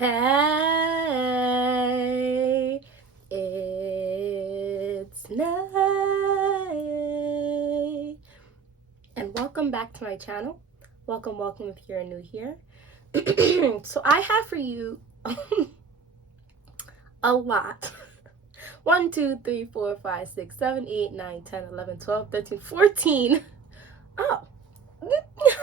Hey, it's Nay, and welcome back to my channel. Welcome if you're new here. So I have for you a lot. 1, 2, 3, 4, 5, 6, 7, 8, 9, 10, 11, 12, 13, 14. Oh,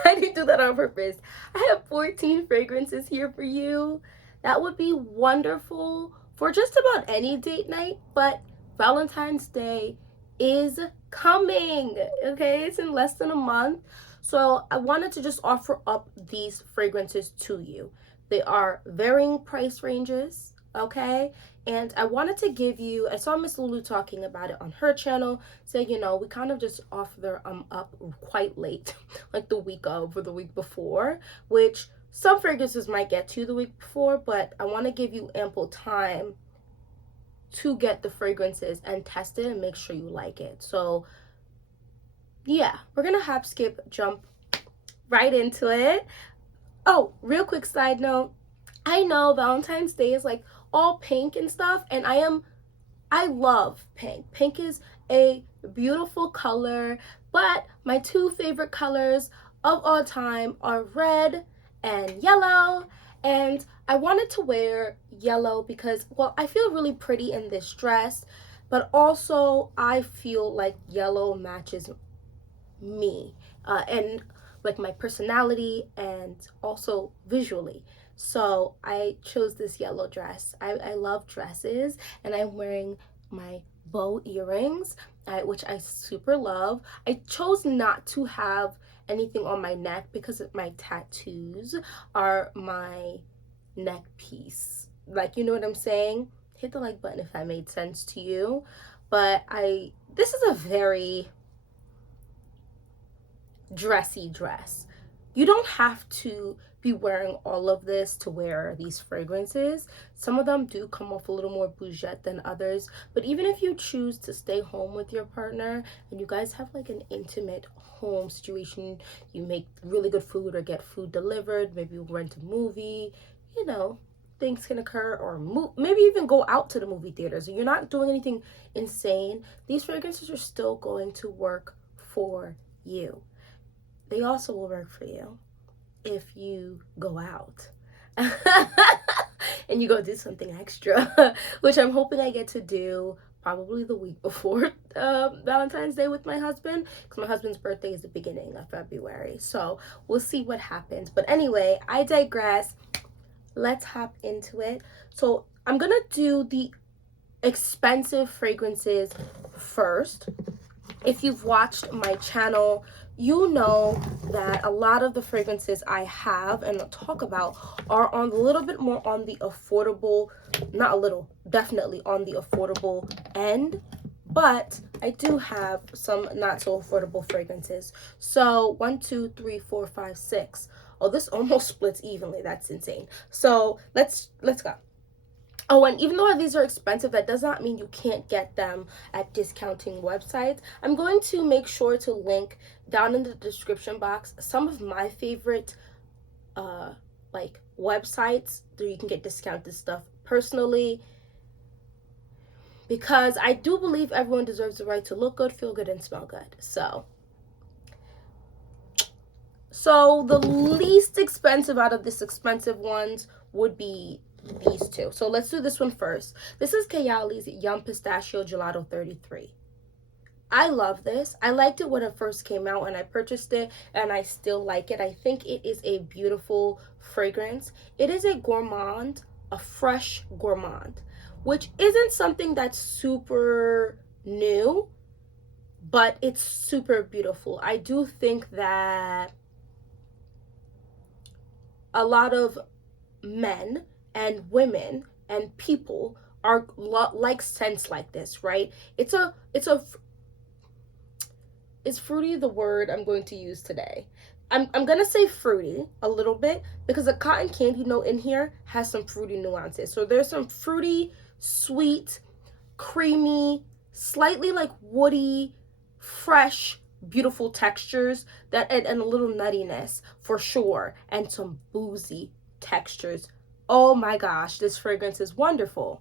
I didn't do that on purpose. I have 14 fragrances here for you. That would be wonderful for just about any date night, but Valentine's Day is coming. Okay, it's in less than a month. So I wanted to just offer up these fragrances to you. They are varying price ranges, okay? And I wanted to give you, I saw Miss Lulu talking about it on her channel, saying, we kind of just offer them up quite late, like the week of or the week before, which some fragrances might get to you the week before, but I want to give you ample time to get the fragrances and test it and make sure you like it. So yeah, we're gonna hop, skip, jump right into it. Oh, real quick side note, I know Valentine's Day is like all pink and stuff, and I love pink. Pink is a beautiful color, but my two favorite colors of all time are red and yellow. And I wanted to wear yellow because, well, I feel really pretty in this dress, but also I feel like yellow matches me and like my personality and also visually. So I chose this yellow dress. I love dresses, and I'm wearing my bow earrings, which I super love. I chose not to have anything on my neck because my tattoos are my neck piece. Like, you know what I'm saying? Hit the like button if that made sense to you. But this is a very dressy dress. You don't have to be wearing all of this to wear these fragrances. Some of them do come off a little more bougette than others, but even if you choose to stay home with your partner and you guys have like an intimate home situation, you make really good food or get food delivered, maybe you rent a movie, things can occur, or maybe even go out to the movie theaters. So you're not doing anything insane. These fragrances are still going to work for you. They also will work for you if you go out and you go do something extra, which I'm hoping I get to do probably the week before Valentine's Day with my husband, because my husband's birthday is the beginning of February. So we'll see what happens. But anyway, I digress. Let's hop into it. So I'm gonna do the expensive fragrances first. If you've watched my channel, you know that a lot of the fragrances I have and I'll talk about are on a little bit more on the affordable, not a little, definitely on the affordable end, but I do have some not so affordable fragrances. So 1, 2, 3, 4, 5, 6. Oh, this almost splits evenly. That's insane. So let's go. Oh, and even though these are expensive, that does not mean you can't get them at discounting websites. I'm going to make sure to link down in the description box some of my favorite like websites that you can get discounted stuff personally, because I do believe everyone deserves the right to look good, feel good, and smell good. So the least expensive out of this expensive ones would be these two. So let's do this one first. This is Kayal's Yum Pistachio Gelato 33. I love this. I liked it when it first came out and I purchased it, and I still like it. I think it is a beautiful fragrance. It is a gourmand, a fresh gourmand, which isn't something that's super new, but it's super beautiful. I do think that a lot of men and women and people are like scents like this, right? It's fruity, the word I'm going to use today. I'm gonna say fruity a little bit because the cotton candy note in here has some fruity nuances. So there's some fruity, sweet, creamy, slightly like woody, fresh, beautiful textures that and a little nuttiness for sure, and some boozy textures oh my gosh, this fragrance is wonderful.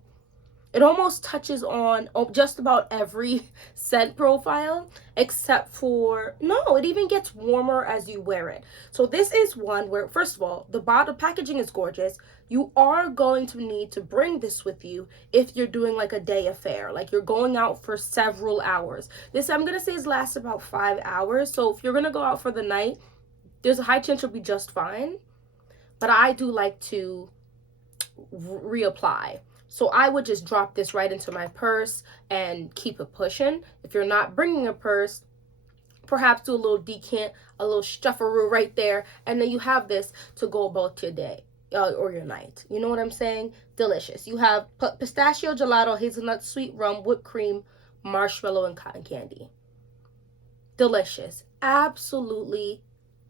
It almost touches on just about every scent profile, except for, no, it even gets warmer as you wear it. So this is one where, first of all, the bottle packaging is gorgeous. You are going to need to bring this with you if you're doing like a day affair, like you're going out for several hours. This, I'm going to say, is lasts about 5 hours. So if you're going to go out for the night, there's a high chance you'll be just fine. But I do like to reapply. So I would just drop this right into my purse and keep it pushing. If you're not bringing a purse, perhaps do a little decant, a little stufferoo right there, and then you have this to go about your day or your night. You know what I'm saying? Delicious. You have pistachio gelato, hazelnut, sweet rum, whipped cream, marshmallow, and cotton candy. Delicious. Absolutely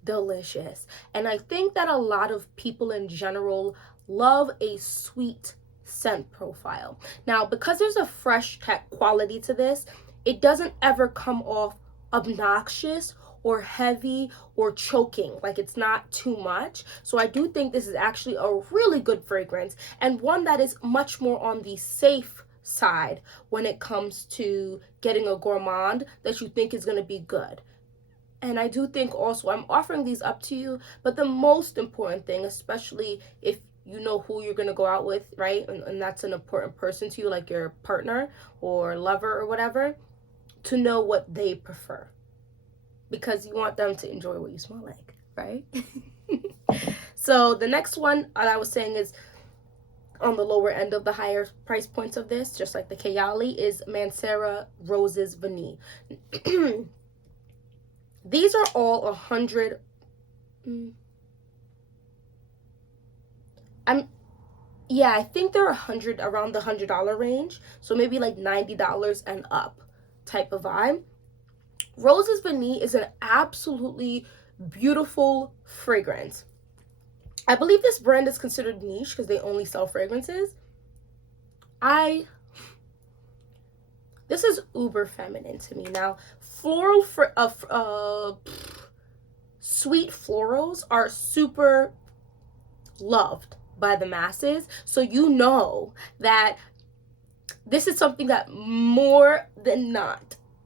delicious. And I think that a lot of people in general love a sweet scent profile. Now, because there's a fresh tech quality to this, it doesn't ever come off obnoxious or heavy or choking, like it's not too much. So I do think this is actually a really good fragrance, and one that is much more on the safe side when it comes to getting a gourmand that you think is going to be good. And I do think also, I'm offering these up to you, but the most important thing, especially if you know who you're going to go out with, right? And that's an important person to you, like your partner or lover or whatever, to know what they prefer. Because you want them to enjoy what you smell like, right? So the next one I was saying is on the lower end of the higher price points of this, just like the Kayal, is Manera Roses Vene. These are all 100. I think they're 100, around the $100 range. So maybe like $90 and up type of vibe. Roses Vene is an absolutely beautiful fragrance. I believe this brand is considered niche because they only sell fragrances. This is uber feminine to me. Now, sweet florals are super loved by the masses. So you know that this is something that more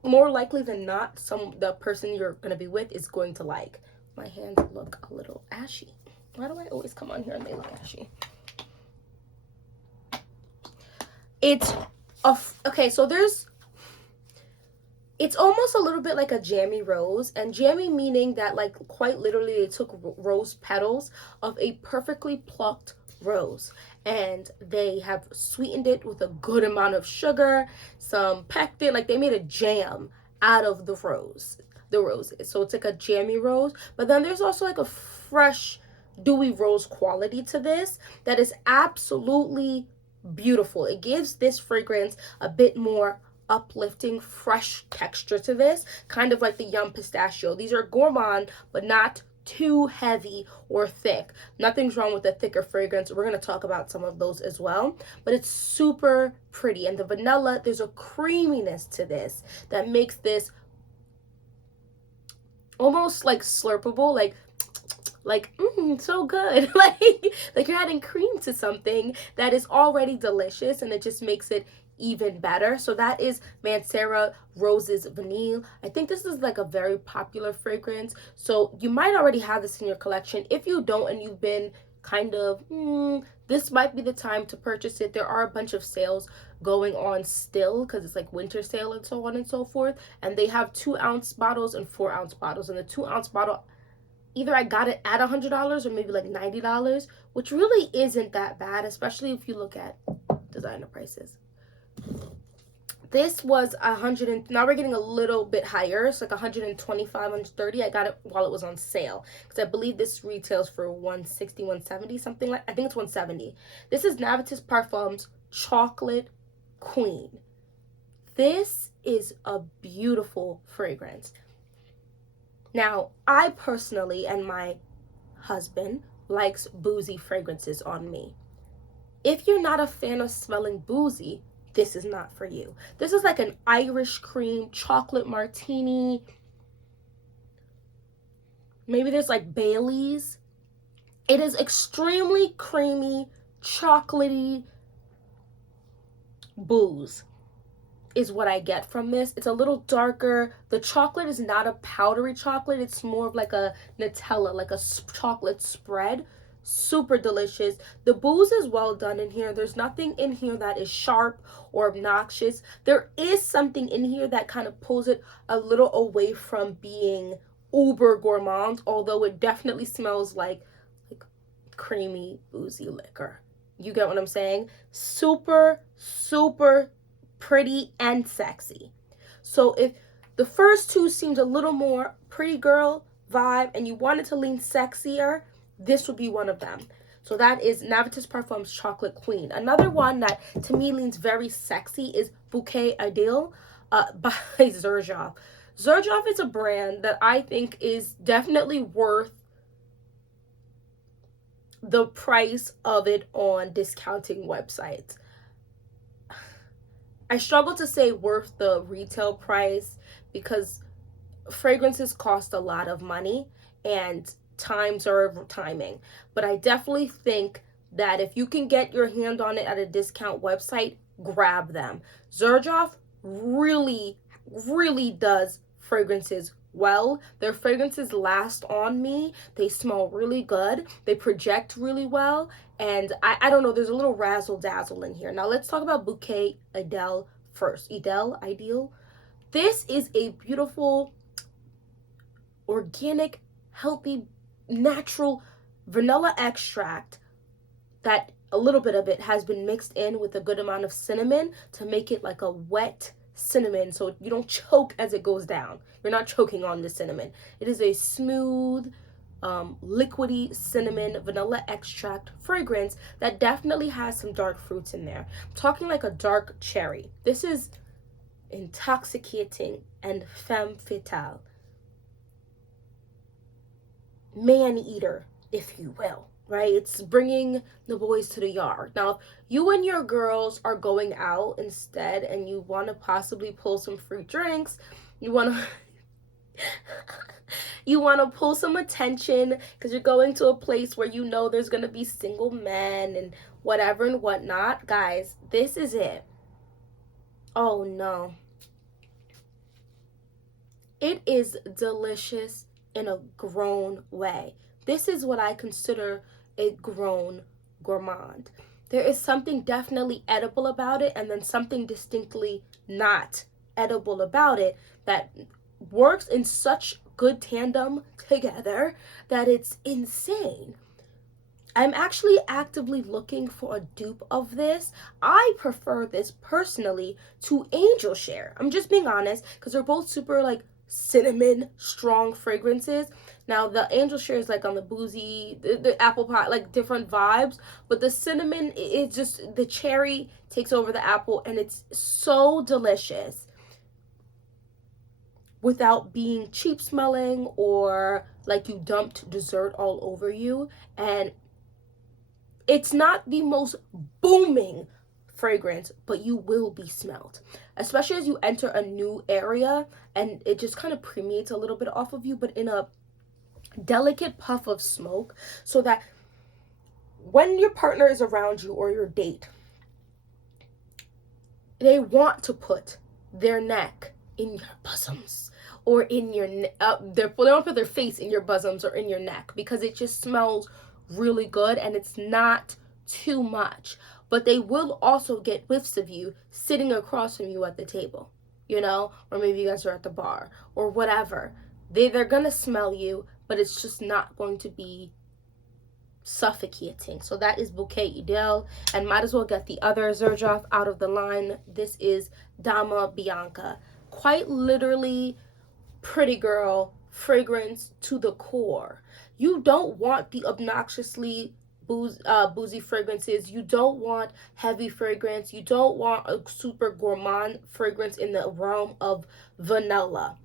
likely than not, the person you're going to be with is going to like. My hands look a little ashy. Why do I always come on here and they look ashy? It's almost a little bit like a jammy rose, and jammy meaning that, like, quite literally they took rose petals of a perfectly plucked rose and they have sweetened it with a good amount of sugar, some pectin, like they made a jam out of the roses. So it's like a jammy rose, but then there's also like a fresh dewy rose quality to this that is absolutely beautiful. It gives this fragrance a bit more uplifting, fresh texture to this, kind of like the Yum Pistachio. These are gourmand, but not too heavy or thick. Nothing's wrong with a thicker fragrance. We're going to talk about some of those as well, but it's super pretty. And the vanilla, there's a creaminess to this that makes this almost like slurpable, like so good. like you're adding cream to something that is already delicious, and it just makes it even better. So that is Manera Roses Vene. I think this is like a very popular fragrance, so you might already have this in your collection. If you don't and you've been kind of this might be the time to purchase it. There are a bunch of sales going on still because it's like winter sale and so on and so forth, and they have 2-ounce bottles and 4-ounce bottles, and the 2-ounce bottle, either I got it at $100 or maybe like $90, which really isn't that bad, especially if you look at designer prices. This was 100 and now we're getting a little bit higher. It's like 125, 130. I got it while it was on sale because I believe this retails for 160, 170, something like, I think it's 170. This is Valentines Parfums Chocolate Queen. This is a beautiful fragrance. Now, I personally, and my husband, likes boozy fragrances on me. If you're not a fan of smelling boozy, this is not for you. This is like an Irish cream chocolate martini. Maybe there's like Bailey's. It is extremely creamy, chocolatey booze is what I get from this. It's a little darker. The chocolate is not a powdery chocolate. It's more of like a Nutella, like a chocolate spread. Super delicious. The booze is well done in here. There's nothing in here that is sharp or obnoxious. There is something in here that kind of pulls it a little away from being uber gourmand, although it definitely smells like creamy, boozy liquor. You get what I'm saying? Super, super pretty and sexy. So if the first two seemed a little more pretty girl vibe and you wanted to lean sexier, this would be one of them. So that is Navitus Parfums Chocolate Queen. Another one that to me leans very sexy is Bouquet Adal by Zerof. Zerof is a brand that I think is definitely worth the price of it on discounting websites. I struggle to say worth the retail price because fragrances cost a lot of money and times are timing. But I definitely think that if you can get your hand on it at a discount website, grab them. Zerof really, really does fragrances well. Their fragrances last on me. They smell really good. They project really well. And I don't know, there's a little razzle dazzle in here. Now let's talk about Bouquet Adal first. Ideal. This is a beautiful, organic, healthy, natural vanilla extract that a little bit of it has been mixed in with a good amount of cinnamon to make it like a wet cinnamon so you don't choke as it goes down. You're not choking on the cinnamon. It is a smooth, liquidy cinnamon vanilla extract fragrance that definitely has some dark fruits in there. I'm talking like a dark cherry. This is intoxicating and femme fatale. Man eater, if you will, right? It's bringing the boys to the yard. Now, if you and your girls are going out instead and you want to possibly pull some free drinks, you want to you want to pull some attention because you're going to a place where you know there's going to be single men and whatever and whatnot. Guys, this is it. Oh no. It is delicious in a grown way. This is what I consider a grown gourmand. There is something definitely edible about it and then something distinctly not edible about it that works in such good tandem together that it's insane. I'm actually actively looking for a dupe of this. I prefer this personally to Angel Share. I'm just being honest because they're both super like cinnamon strong fragrances. Now the Angel Share is like on the boozy, the apple pie, like different vibes, but the cinnamon, it's just the cherry takes over the apple and it's so delicious without being cheap smelling or like you dumped dessert all over you. And it's not the most booming fragrance, but you will be smelled, especially as you enter a new area and it just kind of permeates a little bit off of you, but in a delicate puff of smoke, so that when your partner is around you or your date, they want to put their neck in your bosoms or in your they want to put their face in your bosoms or in your neck because it just smells really good and it's not too much. But they will also get whiffs of you sitting across from you at the table, you know, or maybe you guys are at the bar or whatever. They're gonna smell you, but it's just not going to be suffocating. So that is Bouquet Adal, and might as well get the other Zerof out of the line. This is Dhama Bianca. Quite literally pretty girl fragrance to the core. You don't want the obnoxiously boozy fragrances. You don't want heavy fragrance. You don't want a super gourmand fragrance in the realm of vanilla,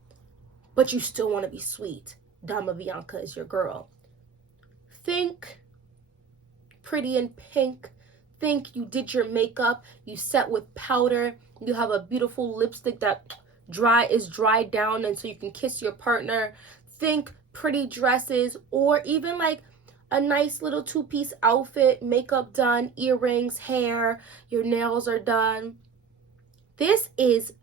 but you still want to be sweet. Dhama Bianca is your girl. Think pretty in pink. Think you did your makeup, you set with powder, you have a beautiful lipstick that is dried down and so you can kiss your partner. Think pretty dresses or even like a nice little two-piece outfit, makeup done, earrings, hair, your nails are done. This is,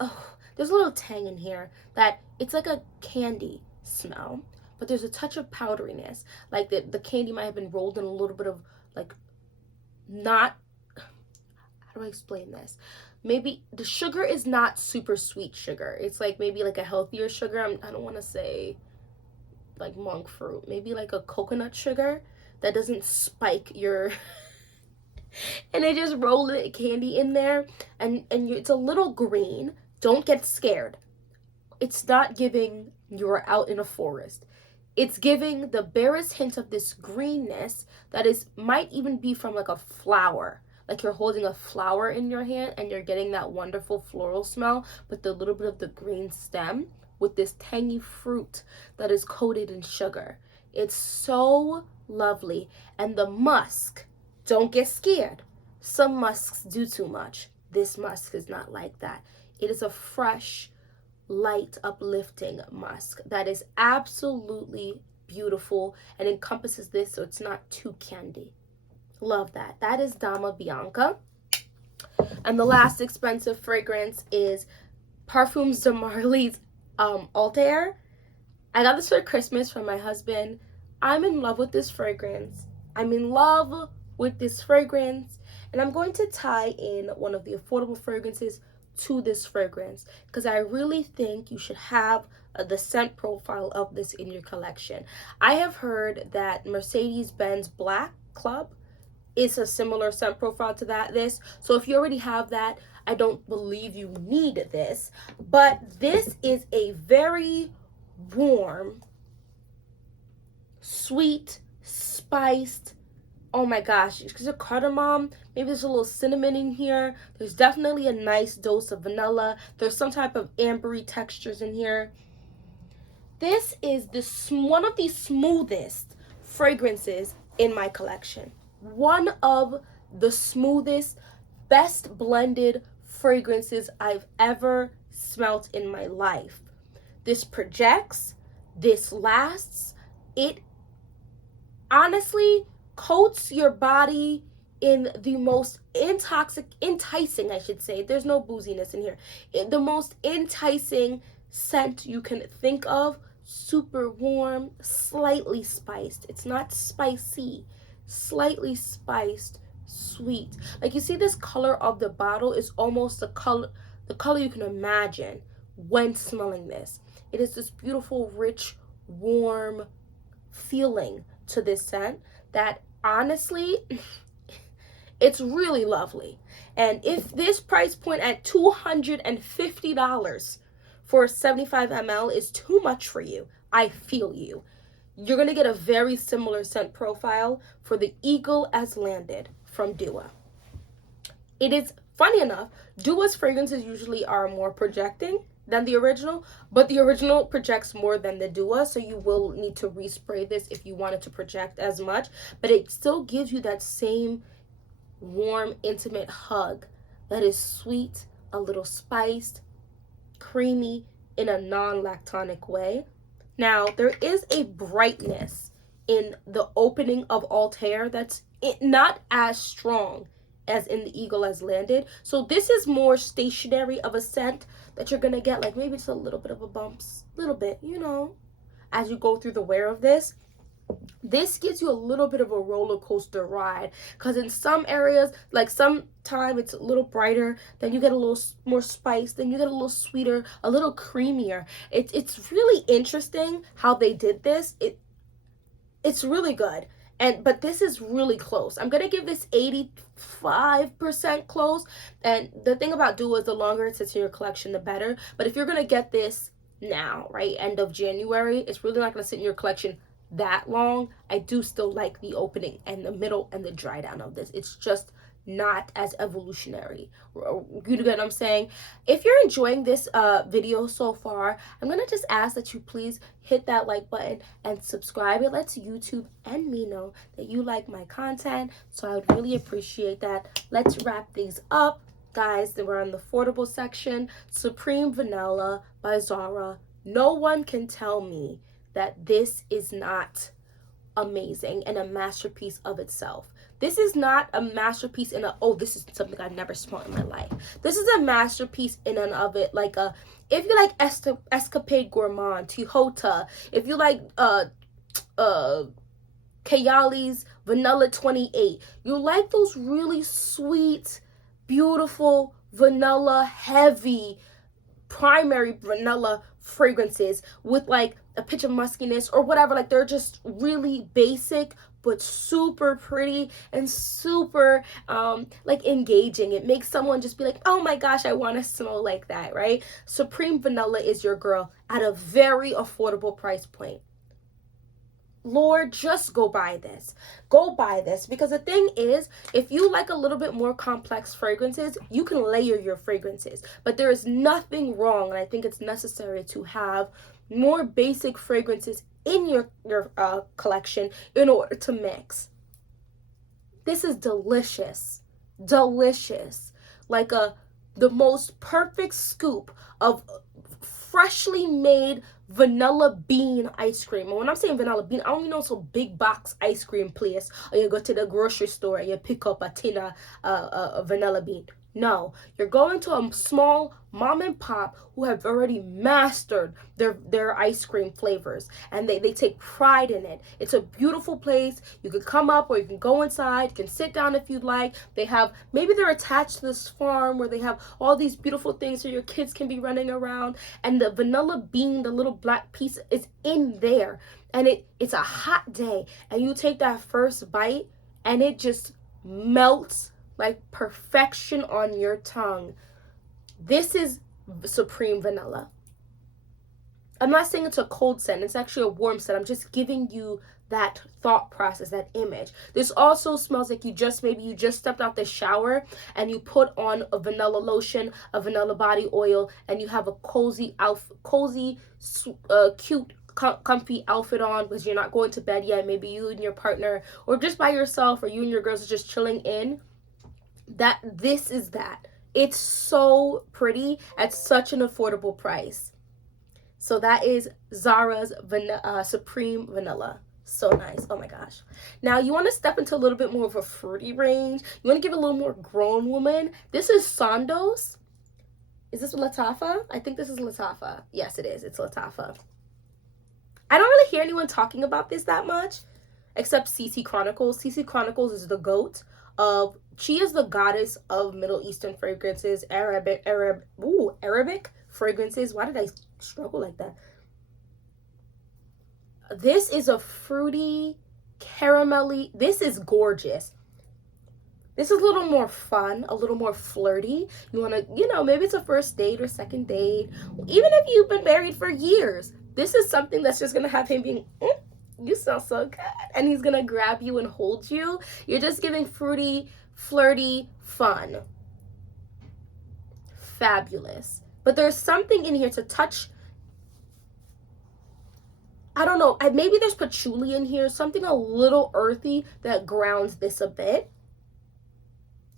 oh, there's a little tang in here that it's like a candy smell, but there's a touch of powderiness. Like the candy might have been rolled in a little bit of like, not, how do I explain this? Maybe the sugar is not super sweet sugar. It's like maybe like a healthier sugar. I don't want to say like monk fruit. Maybe like a coconut sugar that doesn't spike your and they just roll the candy in there, and it's a little green. Don't get scared. It's not giving you're out in a forest. It's giving the barest hint of this greenness that is might even be from like a flower. Like you're holding a flower in your hand and you're getting that wonderful floral smell, but the little bit of the green stem with this tangy fruit that is coated in sugar. It's so lovely. And the musk, don't get scared. Some musks do too much. This musk is not like that. It is a fresh, light, uplifting musk that is absolutely beautiful and encompasses this so it's not too candy. Love that. That is Dhama Bianca. And the last expensive fragrance is Parfums de Marly's Altair. I got this for Christmas from my husband. I'm in love with this fragrance. I'm in love with this fragrance. And I'm going to tie in one of the affordable fragrances to this fragrance because I really think you should have the scent profile of this in your collection. I have heard that Mercedes-Benz Black Club is a similar scent profile to this. So if you already have that, I don't believe you need this. But this is a very warm, sweet, spiced, oh my gosh, because of cardamom, maybe there's a little cinnamon in here. There's definitely a nice dose of vanilla. There's some type of ambery textures in here. This is one of the smoothest fragrances in my collection. One of the smoothest, best blended fragrances I've ever smelt in my life. This projects, this lasts, it honestly coats your body in the most enticing, I should say. There's no booziness in here. The most enticing scent you can think of. Super warm, slightly spiced. It's not spicy. Slightly spiced, sweet. Like you see this color of the bottle is almost the color you can imagine when smelling this. It is this beautiful, rich, warm feeling to this scent that honestly, it's really lovely. And if this price point at $250 for 75 ml is too much for you, I feel you. You're going to get a very similar scent profile for the Eagle as Landed from Dua. It is, funny enough, Dua's fragrances usually are more projecting than the original, but the original projects more than the Dua, so you will need to respray this if you want it to project as much, but it still gives you that same warm, intimate hug that is sweet, a little spiced, creamy in a non-lactonic way. Now, there is a brightness in the opening of Altair that's not as strong as in the Eagle as Landed. So this is more stationary of a scent that you're going to get, like maybe it's a little bit of a bumps, little bit, you know, as you go through the wear of this. This gives you a little bit of a roller coaster ride because in some areas, like sometime it's a little brighter, then you get a little more spice, then you get a little sweeter, a little creamier. It's really interesting how they did this. It's really good. But this is really close. I'm going to give this 85% close. And the thing about Dua is the longer it sits in your collection, the better. But if you're going to get this now, right, end of January, it's really not going to sit in your collection that long. I do still like the opening and the middle and the dry down of this. It's just not as evolutionary. You get what I'm saying? If you're enjoying this video so far, I'm gonna just ask that you please hit that like button and subscribe. It lets YouTube and me know that you like my content, so I would really appreciate that. Let's wrap these up, guys. Then we're on the affordable section. Supreme Vanilla by Zara. No one can tell me that this is not amazing and a masterpiece of itself. This is not a masterpiece in a, oh, this is something I've never smelled in my life. This is a masterpiece in and of it. Like a, if you like Escapade Gourmand, Tihota, if you like Kayali's Vanilla 28, you like those really sweet, beautiful, vanilla, heavy, primary vanilla fragrances with like a pinch of muskiness or whatever. Like they're just really basic but super pretty and super like engaging. It makes someone just be like, oh my gosh, I want to smell like that, right? Supreme Vanilla is your girl at a very affordable price point. Lord, just go buy this. Go buy this, because the thing is, if you like a little bit more complex fragrances, you can layer your fragrances. But there is nothing wrong, and I think it's necessary to have more basic fragrances in your collection in order to mix. This is delicious. Delicious. Like the most perfect scoop of freshly made vanilla bean ice cream. And when I'm saying vanilla bean, I don't mean no so big box ice cream place, or you go to the grocery store and you pick up a tin of vanilla bean. No, you're going to a small mom and pop who have already mastered their ice cream flavors, and they take pride in it. It's a beautiful place. You can come up or you can go inside. You can sit down if you'd like. They have, maybe they're attached to this farm where they have all these beautiful things so your kids can be running around, and the vanilla bean, the little black piece, is in there. And it's a hot day, and you take that first bite and it just melts like perfection on your tongue. This is Supreme Vanilla. I'm not saying it's a cold scent. It's actually a warm scent. I'm just giving you that thought process, that image. This also smells like you just stepped out the shower and you put on a vanilla lotion, a vanilla body oil, and you have a cozy, cute, comfy outfit on because you're not going to bed yet. Maybe you and your partner, or just by yourself, or you and your girls are just chilling in. This is that. It's so pretty at such an affordable price. So that is Zara's Supreme Vanilla. So nice. Oh my gosh. Now you want to step into a little bit more of a fruity range. You want to give a little more grown woman. This is Sandos. Is this Latafa? I think this is Latafa. Yes, it is. It's Latafa. I don't really hear anyone talking about this that much, except CC Chronicles. CC Chronicles is the GOAT of, she is the goddess of Middle Eastern fragrances, Arabic fragrances. Why did I struggle like that? This is a fruity, caramelly, this is gorgeous. This is a little more fun, a little more flirty. You want to, maybe it's a first date or second date. Even if you've been married for years, this is something that's just going to have him being, you smell so good. And he's going to grab you and hold you. You're just giving fruity, flirty fun. Fabulous. But there's something in here to touch. I don't know. Maybe there's patchouli in here. Something a little earthy that grounds this a bit.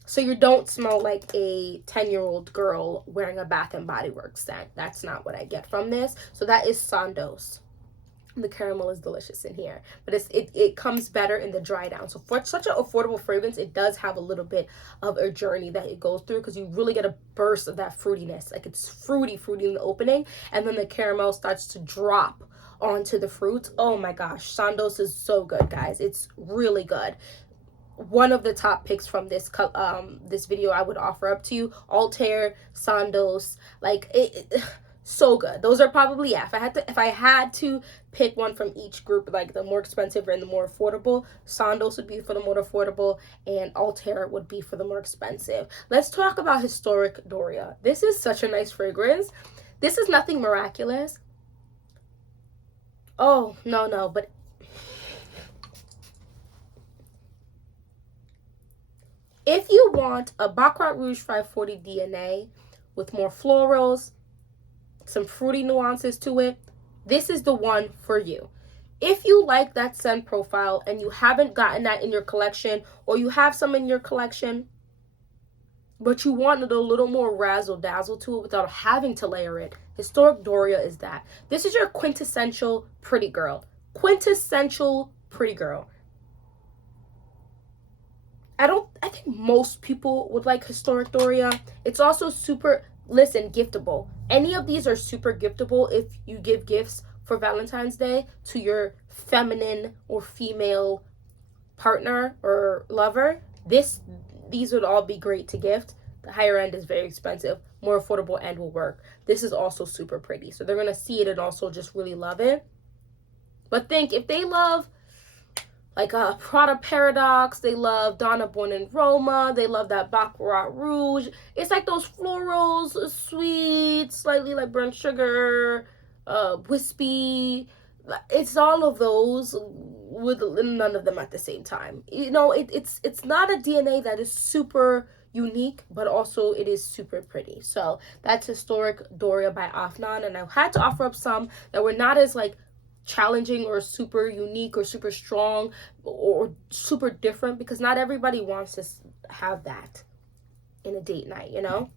So you don't smell like a 10-year-old girl wearing a Bath and Body Works scent. That's not what I get from this. So that is Sandos. The caramel is delicious in here, but it comes better in the dry down. So for such an affordable fragrance, it does have a little bit of a journey that it goes through, because you really get a burst of that fruitiness. Like it's fruity in the opening, and then the caramel starts to drop onto the fruits. Oh my gosh, Sandos is so good, guys. It's really good. One of the top picks from this video I would offer up to you. Altair, Sandos, like so good. Those are probably, yeah, if I had to pick one from each group, like the more expensive and the more affordable, Sandos would be for the more affordable and Altair would be for the more expensive. Let's talk about Historic Doria. This is such a nice fragrance. This is nothing miraculous. Oh, no, but if you want a Baccarat Rouge 540 DNA with more florals, some fruity nuances to it, this is the one for you. If you like that scent profile and you haven't gotten that in your collection, or you have some in your collection, but you wanted a little more razzle dazzle to it without having to layer it, Historic Doria is that. This is your quintessential pretty girl. Quintessential pretty girl. I think most people would like Historic Doria. It's also super, listen, giftable. Any of these are super giftable if you give gifts for Valentine's Day to your feminine or female partner or lover. These would all be great to gift. The higher end is very expensive, more affordable and will work. This is also super pretty. So they're going to see it and also just really love it. But think, if they love like a Prada Paradox, they love Donna Born in Roma, they love that Baccarat Rouge. It's like those florals, sweet, slightly like burnt sugar, wispy. It's all of those with none of them at the same time. You know, it's not a DNA that is super unique, but also it is super pretty. So that's Historic Doria by Afnan, and I had to offer up some that were not as like challenging or super unique or super strong or super different, because not everybody wants to have that in a date night, you know.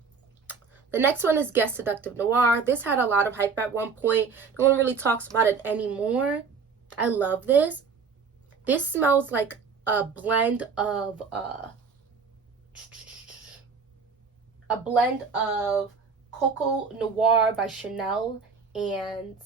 The next one is Guess Seductive Noir. This had a lot of hype at one point. No one really talks about it anymore. I love this. This smells like a blend of Coco Noir by Chanel and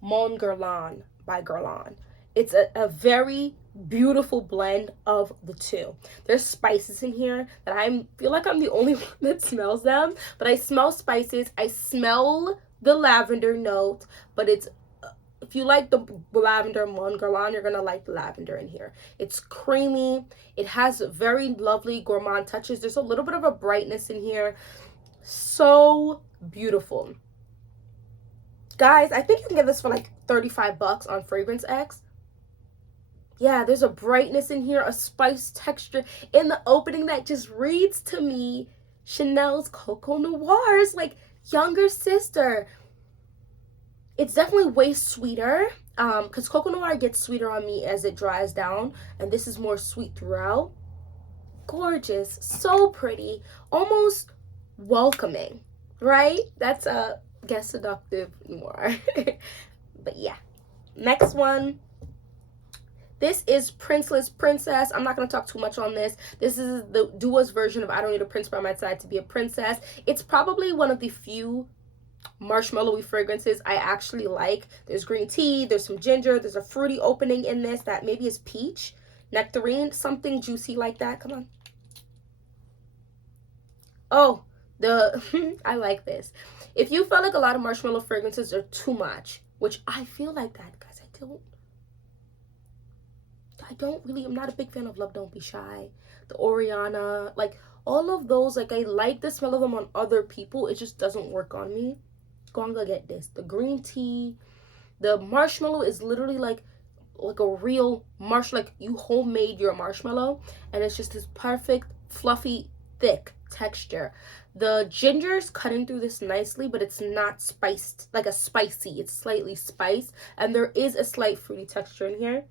Mon Guerlain by Guerlain. It's a very beautiful blend of the two. There's spices in here that I feel like I'm the only one that smells them, but I smell spices. I smell the lavender note, but it's, if you like the lavender Mon Guerlain, you're gonna like the lavender in here. It's creamy. It has very lovely gourmand touches. There's a little bit of a brightness in here. So beautiful. Guys, I think you can get this for like $35 on Fragrance X. Yeah, there's a brightness in here, a spice texture in the opening that just reads to me Chanel's Coco Noir's like younger sister. It's definitely way sweeter, because Coco Noir gets sweeter on me as it dries down, and this is more sweet throughout. Gorgeous, so pretty, almost welcoming, right? That's a Guess Seductive Noir. But yeah, next one. This is Princeless Princess. I'm not going to talk too much on this. This is the Dua's version of I Don't Need a Prince by My Side to Be a Princess. It's probably one of the few marshmallowy fragrances I actually like. There's green tea, there's some ginger, there's a fruity opening in this that maybe is peach, nectarine, something juicy like that. Come on. Oh, I like this. If you felt like a lot of marshmallow fragrances are too much, which I feel like that, guys, I'm not a big fan of Love Don't Be Shy, the Oriana, like all of those, like I like the smell of them on other people, it just doesn't work on me. Go and go get this. The green tea, the marshmallow is literally like a real marshmallow, like you homemade your marshmallow, and it's just this perfect, fluffy, thick texture. The ginger's cutting through this nicely, but it's not spiced, like a spicy. It's slightly spiced, and there is a slight fruity texture in here.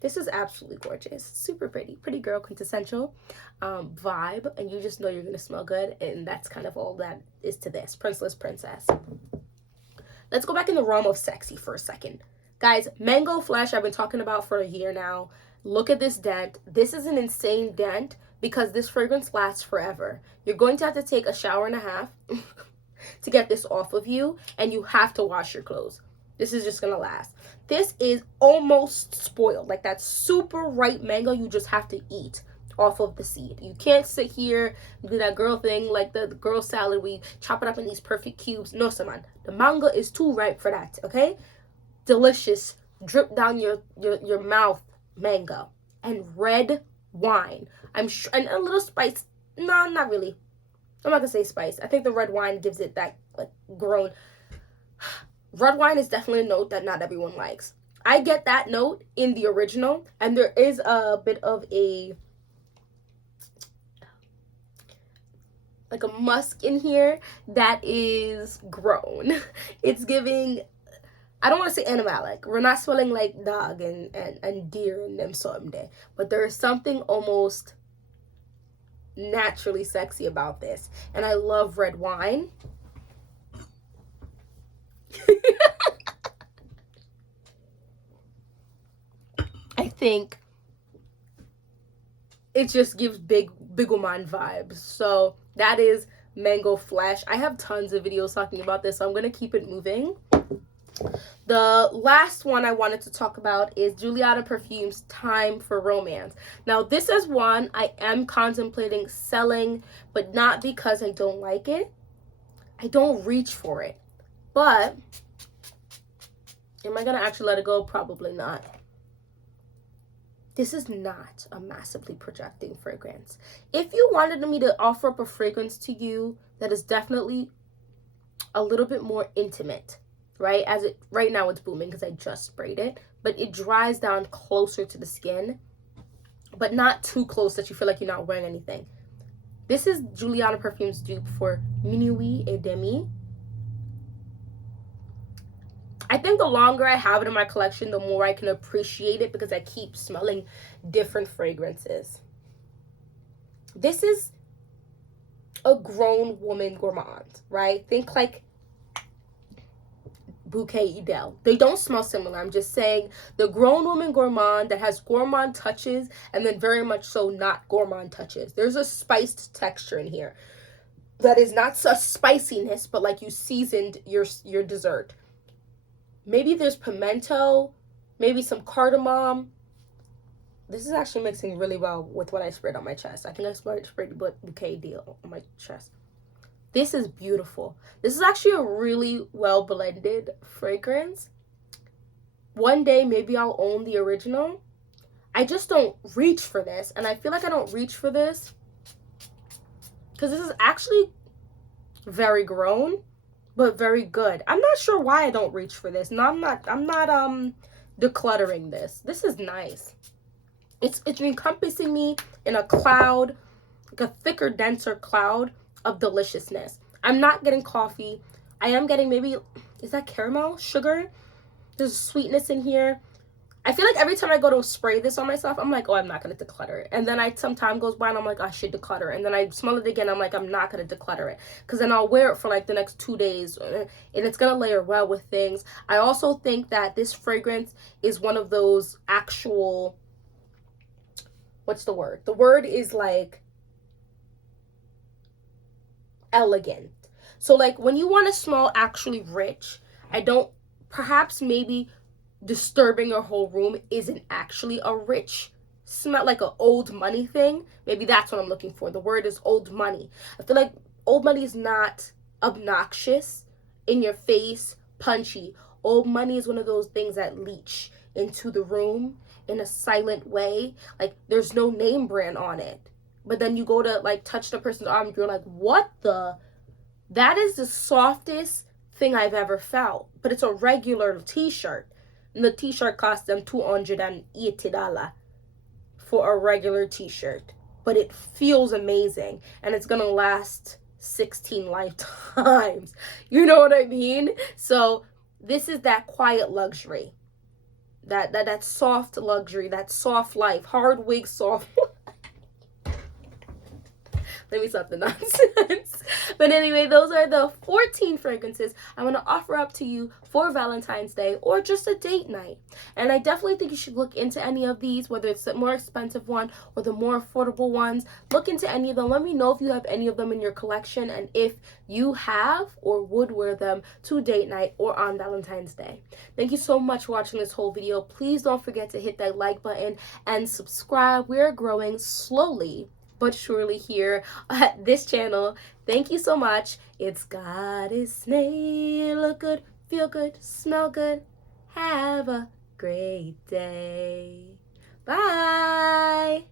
This is absolutely gorgeous. Super pretty. Pretty girl quintessential vibe, and you just know you're going to smell good, and that's kind of all that is to this. Princeless Princess. Let's go back in the realm of sexy for a second. Guys, Mango Flesh I've been talking about for a year now. Look at this dent. This is an insane dent because this fragrance lasts forever. You're going to have to take a shower and a half to get this off of you, and you have to wash your clothes. This is just going to last. This is almost spoiled. Like that super ripe mango you just have to eat off of the seed. You can't sit here and do that girl thing like the girl salad. We chop it up in these perfect cubes. No, Saman. The mango is too ripe for that, okay? Delicious. Drip down your mouth mango. And red wine. I'm sure, and a little spice. No, not really. I'm not going to say spice. I think the red wine gives it that like grown. Red wine is definitely a note that not everyone likes. I get that note in the original, and there is a bit of a like a musk in here that is grown. It's giving, I don't want to say animalic. We're not smelling like dog and deer and them someday, but there is something almost naturally sexy about this, and I love red wine. I think it just gives big Gourmand vibes. So that is Mango Flesh. I have tons of videos talking about this, so I'm going to keep it moving. The last one I wanted to talk about is Juliana Perfumes Time for Romance. Now, this is one I am contemplating selling, but not because I don't like it. I don't reach for it. But am I going to actually let it go? Probably not. This is not a massively projecting fragrance. If you wanted me to offer up a fragrance to you that is definitely a little bit more intimate, right? Right now it's booming because I just sprayed it, but it dries down closer to the skin, but not too close that you feel like you're not wearing anything. This is Juliana Perfumes dupe for Minuit et Demi. I think the longer I have it in my collection, the more I can appreciate it because I keep smelling different fragrances. This is a grown woman gourmand, right? Think like Bouquet Adal. They don't smell similar. I'm just saying the grown woman gourmand that has gourmand touches and then very much so not gourmand touches. There's a spiced texture in here that is not a spiciness, but like you seasoned your dessert. Maybe there's pimento, maybe some cardamom. This is actually mixing really well with what I sprayed on my chest. I think I sprayed Bouquet Deal on my chest. This is beautiful. This is actually a really well blended fragrance. One day, maybe I'll own the original. I just don't reach for this. And I feel like I don't reach for this because this is actually very grown, but very good. I'm not sure why I don't reach for this. No, I'm not decluttering this. This is nice. It's encompassing me in a cloud, like a thicker, denser cloud of deliciousness. I'm not getting coffee. I am getting maybe, is that caramel? Sugar? There's sweetness in here. I feel like every time I go to spray this on myself, I'm like, oh, I'm not going to declutter it. And then some time goes by and I'm like, I should declutter it. And then I smell it again. I'm like, I'm not going to declutter it. Because then I'll wear it for like the next 2 days. And it's going to layer well with things. I also think that this fragrance is one of those actual, what's the word? The word is like elegant. So like when you want to smell actually rich, perhaps maybe disturbing your whole room isn't actually a rich smell, like an old money thing. Maybe that's what I'm looking for. The word is old money. I feel like old money is not obnoxious, in your face, punchy. Old money is one of those things that leach into the room in a silent way. Like there's no name brand on it, but then you go to like touch the person's arm, you're like, what the? That is the softest thing I've ever felt. But it's a regular t-shirt. And the t-shirt cost them $280 for a regular t-shirt. But it feels amazing. And it's going to last 16 lifetimes. You know what I mean? So this is that quiet luxury. That soft luxury. That soft life. Hard wig soft Let me stop the nonsense. But anyway, those are the 14 fragrances I want to offer up to you for Valentine's Day or just a date night. And I definitely think you should look into any of these, whether it's the more expensive one or the more affordable ones. Look into any of them. Let me know if you have any of them in your collection and if you have or would wear them to date night or on Valentine's Day. Thank you so much for watching this whole video. Please don't forget to hit that like button and subscribe. We're growing slowly but surely here at this channel. Thank you so much. It's goddessnayr. Look good, feel good, smell good. Have a great day. Bye.